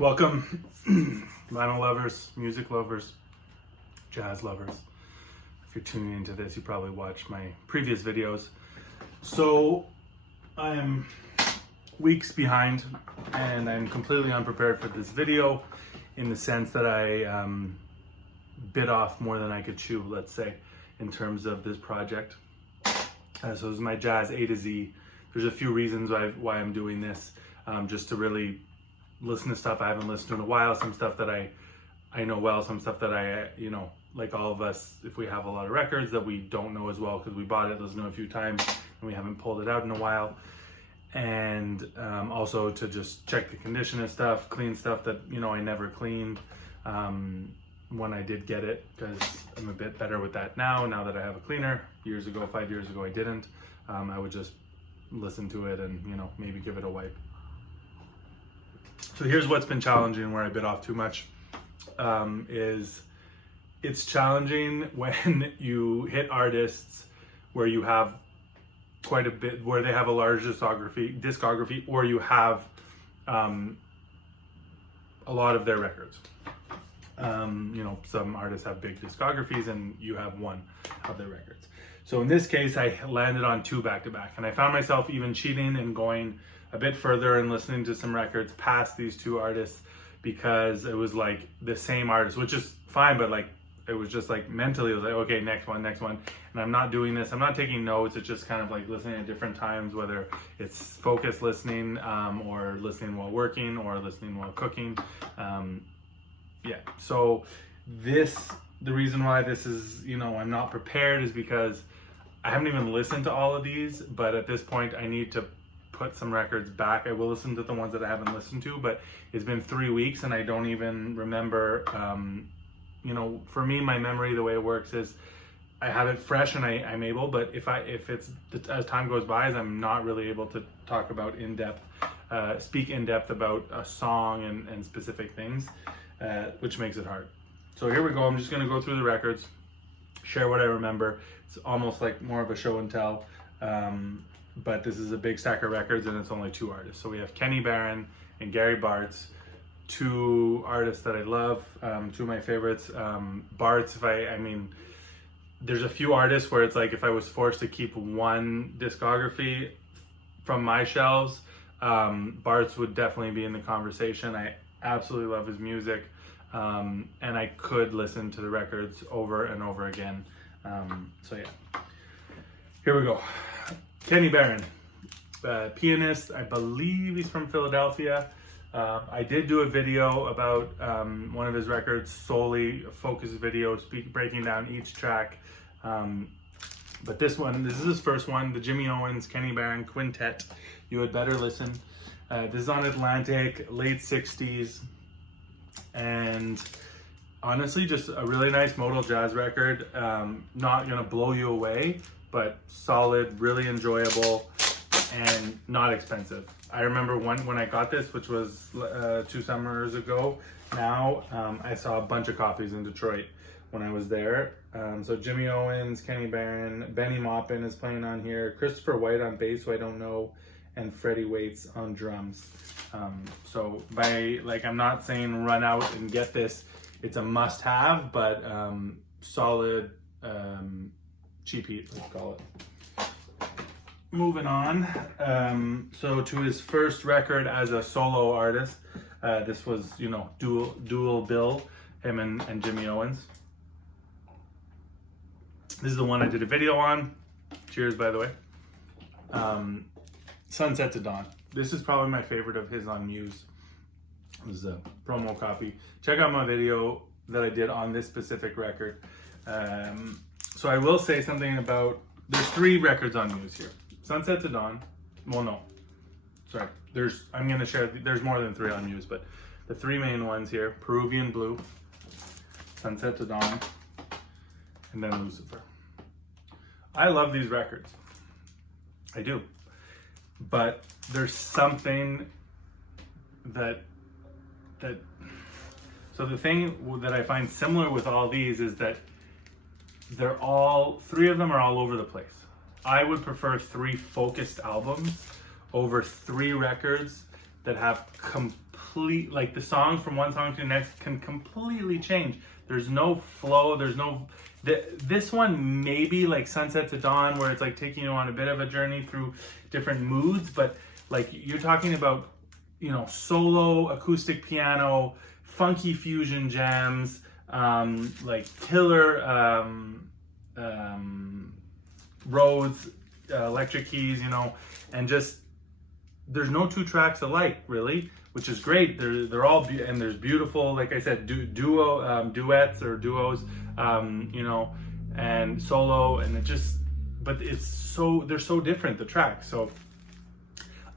Welcome, vinyl lovers, music lovers, jazz lovers. If you're tuning into this, you probably watched my previous videos. So I am weeks behind and I'm completely unprepared for this video in the sense that I bit off more than I could chew, let's say, in terms of this project. So this is my jazz A to Z. There's a few reasons why I'm doing this, just to really listen to stuff I haven't listened to in a while, some stuff that I know well, some stuff that I, like all of us, if we have a lot of records that we don't know as well because we bought it, listened to it a few times, and we haven't pulled it out in a while. And also to just check the condition of stuff, clean stuff that, I never cleaned when I did get it, because I'm a bit better with that now that I have a cleaner. 5 years ago I didn't. I would just listen to it and, maybe give it a wipe. So here's what's been challenging where I bit off too much, is it's challenging when you hit artists where you have quite a bit, where they have a large discography, or you have a lot of their records. Some artists have big discographies and you have one of their records. So in this case, I landed on 2 back-to-back, and I found myself even cheating and going a bit further and listening to some records past these 2 artists because it was like the same artist, which is fine, but like it was just like mentally it was like, okay, next one. And I'm not doing this, I'm not taking notes, it's just kind of like listening at different times, whether it's focused listening or listening while working or listening while cooking. So the reason why this is, I'm not prepared is because I haven't even listened to all of these, but at this point I need to put some records back. I will listen to the ones that I haven't listened to, but it's been 3 weeks and I don't even remember. For me, my memory, the way it works is I have it fresh and I'm able, but as time goes by, I'm not really able to talk about speak in depth about a song and specific things, which makes it hard. So here we go. I'm just going to go through the records, share what I remember. It's almost like more of a show and tell. But this is a big stack of records and it's only 2 artists. So we have Barron and Gary Bartz, 2 artists that I love, 2 of my favorites. Bartz, there's a few artists where it's like if I was forced to keep one discography from my shelves, Bartz would definitely be in the conversation. I absolutely love his music, and I could listen to the records over and over again. Here we go. Barron, pianist, I believe he's from Philadelphia. I did do a video about one of his records, solely a focus video, breaking down each track. But this is his first one, the Jimmy Owens, Barron Quintet. You had better listen. This is on Atlantic, late 60s. And honestly, just a really nice modal jazz record. Not gonna blow you away, but solid, really enjoyable, and not expensive. I remember when I got this, which was 2 summers ago now, I saw a bunch of copies in Detroit when I was there. So Jimmy Owens, Barron, Benny Maupin is playing on here, Christopher White on bass, who I don't know, and Freddie Waits on drums. So I'm not saying run out and get this, it's a must have, but solid cheap heat, let's call it. Moving on, so to his first record as a solo artist, this was, dual bill, him and Jimmy Owens. This is the one I did a video on. Cheers, by the way. Sunset to Dawn. This is probably my favorite of his on Muse. This is a promo copy. Check out my video that I did on this specific record. So I will say something about, there's 3 records on Muse here. Sunset to Dawn, well no, sorry, there's more than 3 on Muse, but the 3 main ones here, Peruvian Blue, Sunset to Dawn, and then Lucifer. I love these records, I do, but there's something so the thing that I find similar with all these is that 3 of them are all over the place. I would prefer 3 focused albums over 3 records that have complete, like the songs from one song to the next can completely change. There's no flow, there's no, this one maybe like Sunset to Dawn, where it's like taking you on a bit of a journey through different moods, but like you're talking about, you know, solo acoustic piano, funky fusion jams, like killer Rhodes, electric keys, you know, and just there's no two tracks alike really, which is great. They're all and there's beautiful, like I said, duets or duos, you know, and solo, and it just, but it's so, they're so different, the tracks. So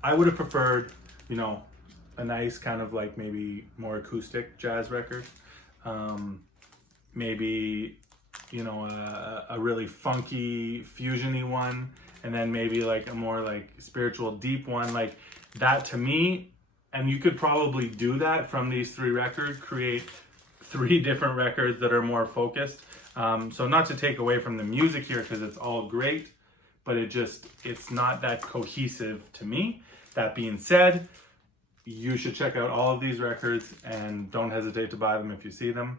I would have preferred, you know, a nice kind of like maybe more acoustic jazz record, maybe, you know, a really funky fusiony one, and then maybe like a more like spiritual deep one, like that to me. And you could probably do that from these three records, create three different records that are more focused. So not to take away from the music here, because it's all great, but it's not that cohesive to me. That being said, you should check out all of these records and don't hesitate to buy them if you see them.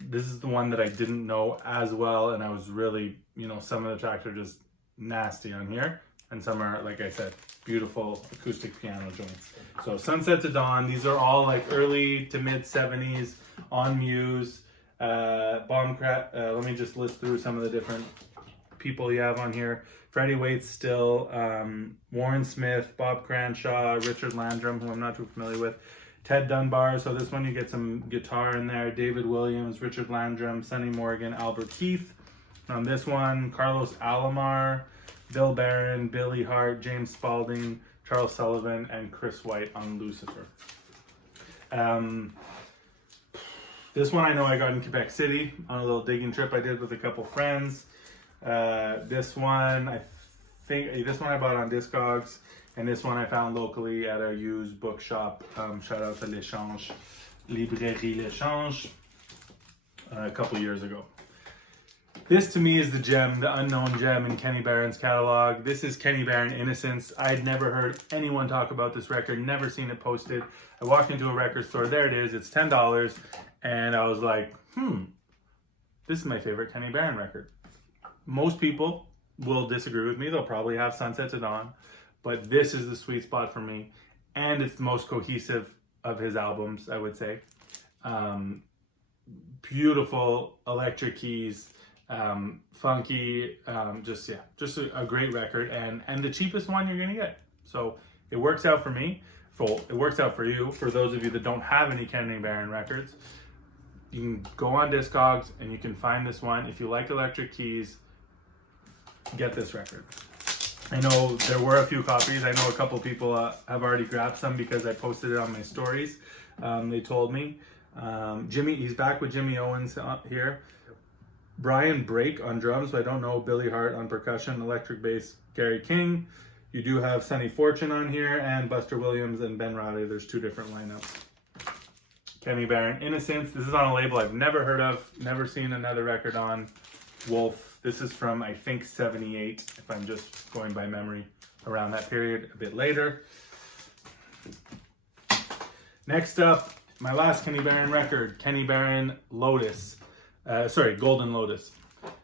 This is the one that I didn't know as well, and I was really, you know, some of the tracks are just nasty on here, and some are, like I said, beautiful acoustic piano joints. So Sunset to Dawn, these are all like early to mid 70s on Muse. Let me just list through some of the different people you have on here. Freddie Waits still, Warren Smith, Bob Cranshaw, Richard Landrum, who I'm not too familiar with, Ted Dunbar, so this one you get some guitar in there, David Williams, Richard Landrum, Sonny Morgan, Albert Keith. On this one, Carlos Alomar, Bill Barron, Billy Hart, James Spalding, Charles Sullivan, and Chris White on Lucifer. This one I know I got in Quebec City on a little digging trip I did with a couple friends. This one I bought on Discogs, and this one I found locally at a used bookshop. Shout out to L'Échange, Librairie L'Échange, a couple years ago. This to me is the gem, the unknown gem in Kenny Barron's catalog. This is Kenny Barron, Innocence. I'd never heard anyone talk about this record, never seen it posted. I walked into a record store, there it is, it's $10, and I was like, this is my favorite Kenny Barron record. Most people will disagree with me. They'll probably have Sunset to Dawn, but this is the sweet spot for me, and it's the most cohesive of his albums, I would say. Beautiful electric keys, funky, just a great record, and the cheapest one you're gonna get. So it works out for me. It works out for you. For those of you that don't have any Kenny Barron records, you can go on Discogs and you can find this one. If you like electric keys, get this record. I know there were a few copies. I know a couple people have already grabbed some because I posted it on my stories. They told me. Jimmy, he's back with Jimmy Owens here. Brian Brake on drums, so I don't know. Billy Hart on percussion, electric bass, Gary King. You do have Sonny Fortune on here, and Buster Williams and Ben Riley. There's two different lineups. Kenny Barron, Innocence. This is on a label I've never heard of, never seen another record on. Wolf. This is from, I think, 78, if I'm just going by memory, around that period, a bit later. Next up, my last Kenny Barron record, Kenny Barron Lotus. Golden Lotus.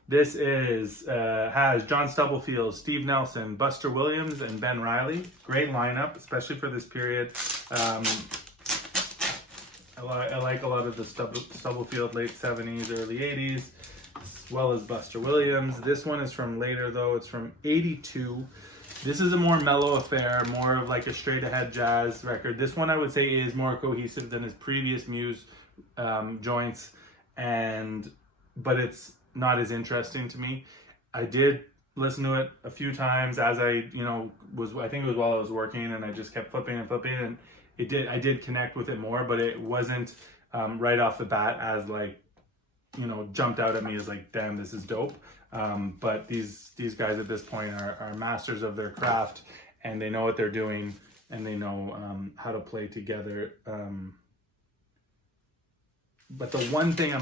This has John Stubblefield, Steve Nelson, Buster Williams, and Ben Riley. Great lineup, especially for this period. I like a lot of the Stubblefield late 70s, early 80s, as well as Buster Williams. This one is from later though, it's from 82. This is a more mellow affair, more of like a straight ahead jazz record. This one I would say is more cohesive than his previous Muse joints, but it's not as interesting to me. I did listen to it a few times as I think it was while I was working, and I just kept flipping and flipping, and I did connect with it more, but it wasn't right off the bat as jumped out at me as like, damn, this is dope. But these guys at this point are masters of their craft, and they know what they're doing, and they know how to play together. But the one thing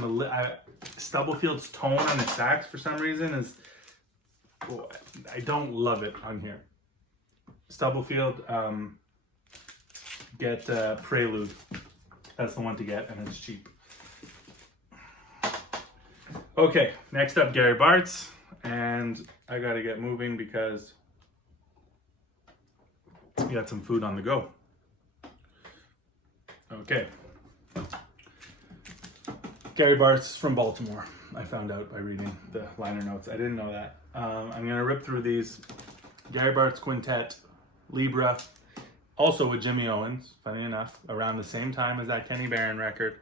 Stubblefield's tone on the sax for some reason is, I don't love it on here. Stubblefield, get Prelude. That's the one to get, and it's cheap. Okay, next up, Gary Bartz, and I gotta get moving because we got some food on the go. Okay. Gary Bartz from Baltimore. I found out by reading the liner notes. I didn't know that. I'm gonna rip through these. Gary Bartz Quintet, Libra, also with Jimmy Owens, funny enough, around the same time as that Kenny Barron record.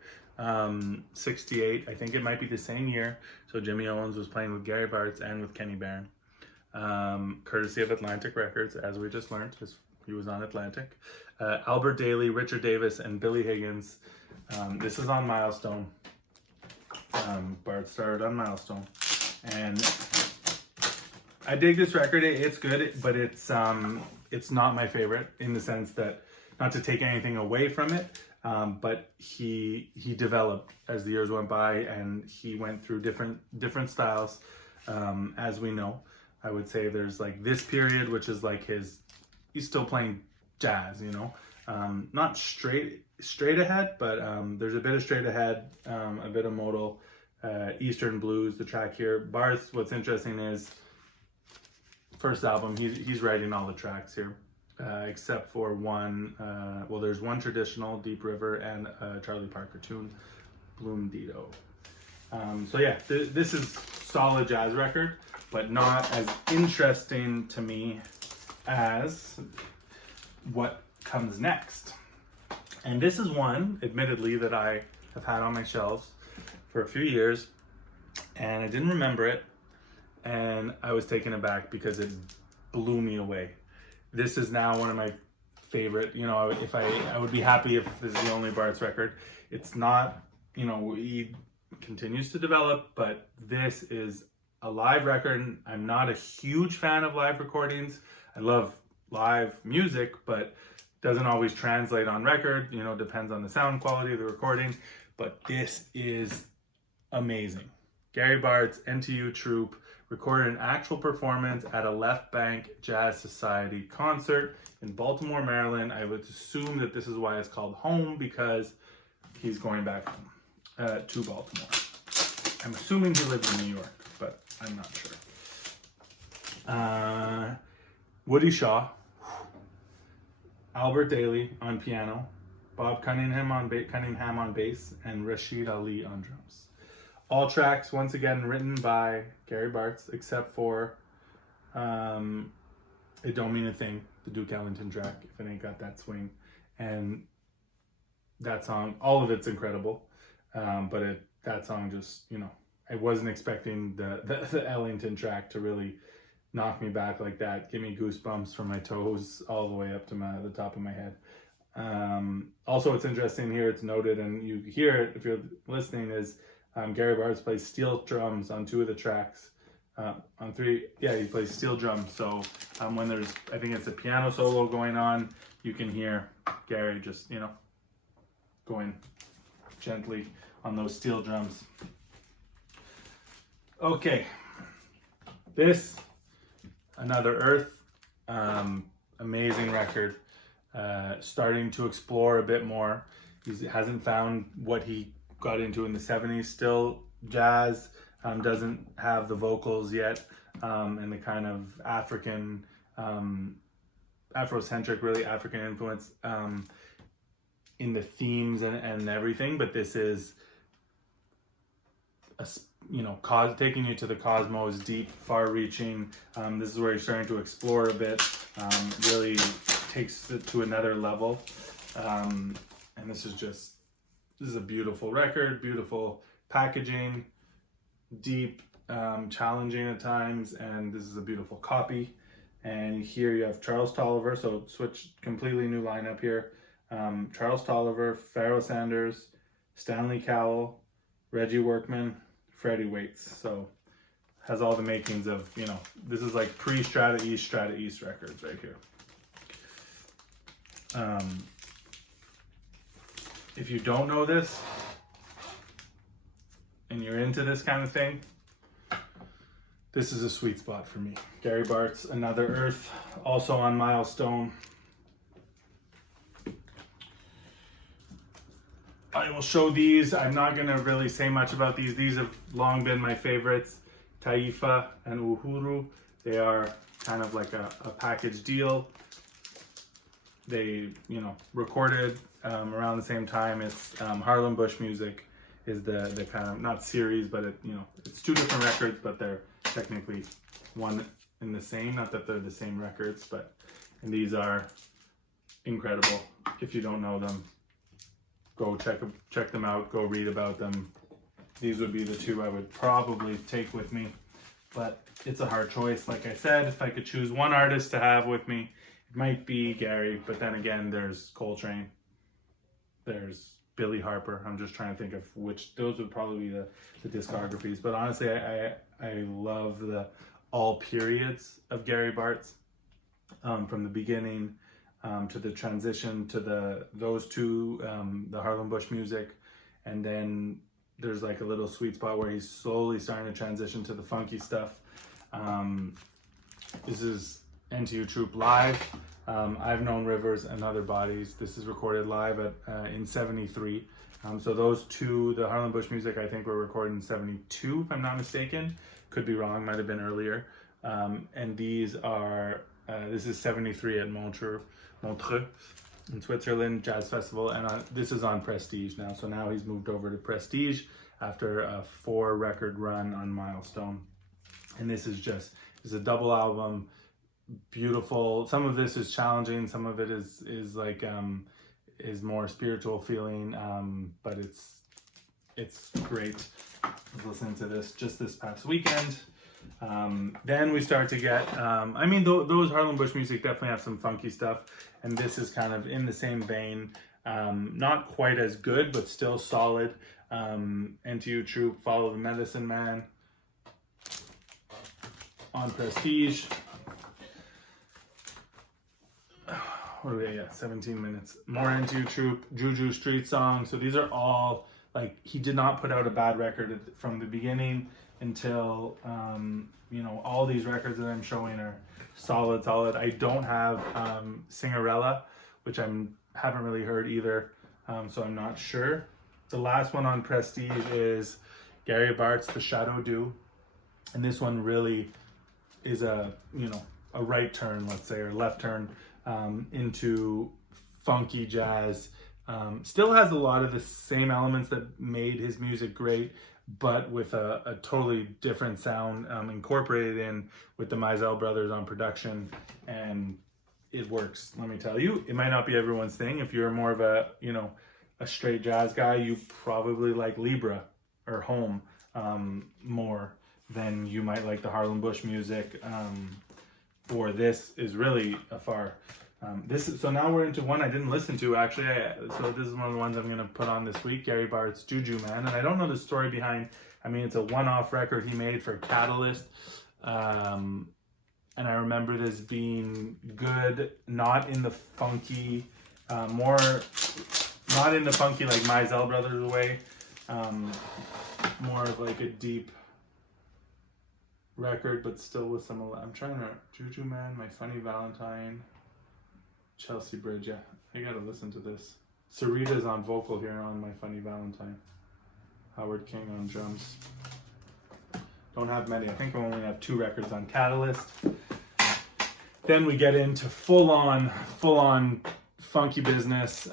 68, I think it might be the same year. So Jimmy Owens was playing with Gary Bartz and with Kenny Barron. Courtesy of Atlantic Records, as we just learned, because he was on Atlantic. Albert Daly, Richard Davis, and Billy Higgins. This is on Milestone. Bartz started on Milestone. And I dig this record. It's good, but it's not my favorite in the sense that, not to take anything away from it, but he developed as the years went by, and he went through different styles. As we know, I would say there's like this period, which is like he's still playing jazz, you know, not straight ahead, but there's a bit of straight ahead, a bit of modal, Eastern blues. The track here, Bartz. What's interesting is first album, he's writing all the tracks here. Except for one, well, there's one traditional, Deep River, and a Charlie Parker tune, Bloom Dido. So yeah, this is solid jazz record, but not as interesting to me as what comes next. And this is one, admittedly, that I have had on my shelves for a few years, and I didn't remember it, and I was taken aback because it blew me away. This is now one of my favorite, you know, if I would be happy if this is the only Bartz record. It's not, you know, he continues to develop, but this is a live record. I'm not a huge fan of live recordings. I love live music, but doesn't always translate on record, you know, depends on the sound quality of the recording, but this is amazing. Gary Bartz, NTU Troupe, recorded an actual performance at a Left Bank Jazz Society concert in Baltimore, Maryland. I would assume that this is why it's called home, because he's going back to Baltimore. I'm assuming he lives in New York, but I'm not sure. Woody Shaw, Albert Daly on piano, Bob Cunningham on bass, and Rashid Ali on drums. All tracks, once again, written by Gary Bartz, except for It Don't Mean a Thing, the Duke Ellington track, If It Ain't Got That Swing. And that song, all of it's incredible, but that song just, you know, I wasn't expecting the Ellington track to really knock me back like that, give me goosebumps from my toes all the way up to the top of my head. Also, what's interesting here, it's noted, and you hear it if you're listening, is Gary Bartz plays steel drums on 2 of the tracks. On 3, yeah, he plays steel drums. So when there's, I think it's a piano solo going on, you can hear Gary just, you know, going gently on those steel drums. Okay, this, Another Earth, amazing record. Starting to explore a bit more. He hasn't found what he got into in the 70s. Still jazz, doesn't have the vocals yet, and the kind of African, Afrocentric, really African influence in the themes and everything. But this is, you know, taking you to the cosmos, deep, far-reaching. This is where you're starting to explore a bit. Really takes it to another level. And this is a beautiful record, beautiful packaging, deep, challenging at times, and this is a beautiful copy. And here you have Charles Tolliver, so switch, completely new lineup here. Charles Tolliver, Pharoah Sanders, Stanley Cowell, Reggie Workman, Freddie Waits. So has all the makings of, you know, this is like pre-Strata East records right here. If you don't know this and you're into this kind of thing, this is a sweet spot for me. Gary Bartz, Another Earth, also on Milestone. I will show these. I'm not gonna really say much about these. These have long been my favorites. Taifa and Huuru. They are kind of like a package deal. They, you know, recorded around the same time. It's Harlem Bush Music is the kind of, not series, but it, you know, it's two different records, but they're technically one in the same. Not that they're the same records, but, and these are incredible. If you don't know them, go check them out, go read about them. These would be the two I would probably take with me, but it's a hard choice. Like I said, if I could choose one artist to have with me, it might be Gary, but then again, there's Coltrane, there's Billy Harper. I'm just trying to think of which, those would probably be the discographies. But honestly, I love the all periods of Gary Bartz, from the beginning to the transition to those two, the Harlem Bush Music, and then there's like a little sweet spot where he's slowly starting to transition to the funky stuff. This is NTU Troop live. I've Known Rivers and Other Bodies. This is recorded live in '73. So those two, the Harlem Bush Music, I think were recorded in '72, if I'm not mistaken. Could be wrong, might have been earlier. And these are, this is '73 at Montreux in Switzerland Jazz Festival, and this is on Prestige now. So now he's moved over to Prestige after a 4-record run on Milestone. And this is a double album, beautiful. Some of this is challenging, some of it is like is more spiritual feeling, but it's great. I was listening to this just this past weekend. Then we start to get, I mean, those Harlem Bush Music definitely have some funky stuff, and this is kind of in the same vein. Not quite as good, but still solid. NTU Troop, Follow the Medicine Man on Prestige. What are we at? 17 minutes. More NTU Troop, Juju Street Song. So these are all, like, he did not put out a bad record from the beginning until, you know, all these records that I'm showing are solid. I don't have Singerella, which I haven't really heard either, so I'm not sure. The last one on Prestige is Gary Bartz, The Shadow Dew, and this one really is a, you know, a right turn, let's say, or left turn into funky jazz. Still has a lot of the same elements that made his music great, but with a totally different sound incorporated in with the Mizell brothers on production, and it works. Let me tell you, it might not be everyone's thing. If you're more of a, you know, a straight jazz guy, you probably like Libra or Home more than you might like the Harlem Bush Music, or this is really a far. So now we're into one I didn't listen to, actually. So this is one of the ones I'm going to put on this week, Gary Bartz, Juju Man. And I don't know the story behind, I mean, it's a one-off record he made for Catalyst. And I remember this being good, not in the funky, not in the funky like Mizell Brothers way. More of like a deep record, but still with some, I'm trying to, Juju Man, My Funny Valentine, Chelsea Bridge. Yeah, I gotta listen to this. Sarita's on vocal here on My Funny Valentine. Howard King on drums. Don't have many. I think I only have 2 records on Catalyst. Then we get into full on funky business,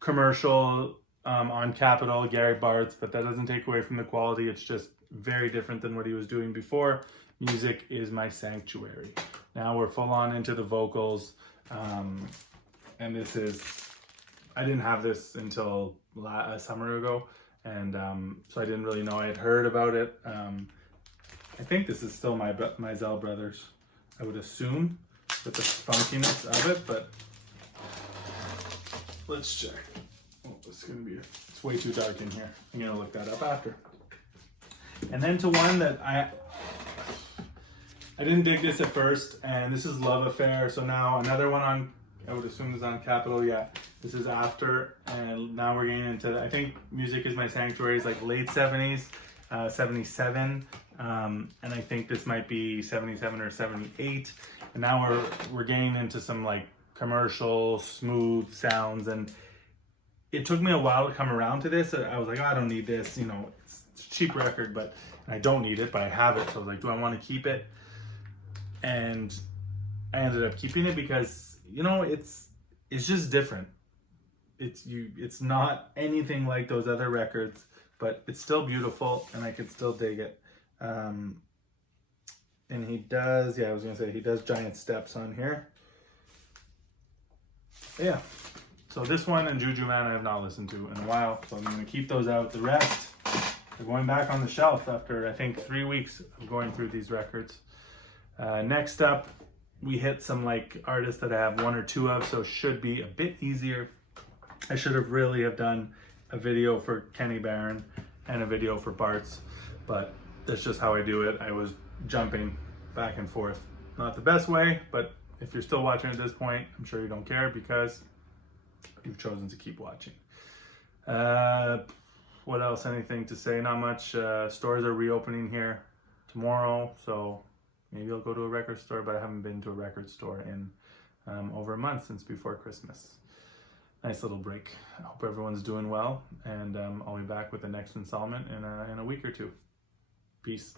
commercial on Capitol, Gary Bartz, but that doesn't take away from the quality. It's just very different than what he was doing before. Music is my sanctuary. Now we're full on into the vocals. And this is, I didn't have this until a summer ago, and so I didn't really know. I had heard about it. I think this is still my Mizell Brothers, I would assume, with the funkiness of it, but let's check. Oh, it's way too dark in here. I'm gonna look that up after. And then to one that I didn't dig this at first, and this is Love Affair. So now another one on, I would assume is on Capitol. Yeah, this is after, and now we're getting into, I think Music is My Sanctuary is like late 70s, 77, and I think this might be 77 or 78. And now we're getting into some like commercial smooth sounds, and it took me a while to come around to this. I was like, oh, I don't need this, you know, it's a cheap record, but I don't need it, but I have it. So I was like, do I want to keep it? And I ended up keeping it because, you know, it's just different. It's not anything like those other records, but it's still beautiful and I could still dig it. And he does, yeah, I was gonna say he does giant steps on here. Yeah. So this one and Juju Man I have not listened to in a while, so I'm going to keep those out. The rest are going back on the shelf after, I think, 3 weeks of going through these records. Next up, we hit some like artists that I have 1 or 2 of, so should be a bit easier. I should have really have done a video for Kenny Barron and a video for Bartz, but that's just how I do it. I was jumping back and forth. Not the best way, but if you're still watching at this point, I'm sure you don't care because you've chosen to keep watching. What else? Anything to say? Not much. Stores are reopening here tomorrow, so maybe I'll go to a record store, but I haven't been to a record store in over a month, since before Christmas. Nice little break. I hope everyone's doing well, and I'll be back with the next installment in a week or 2. Peace.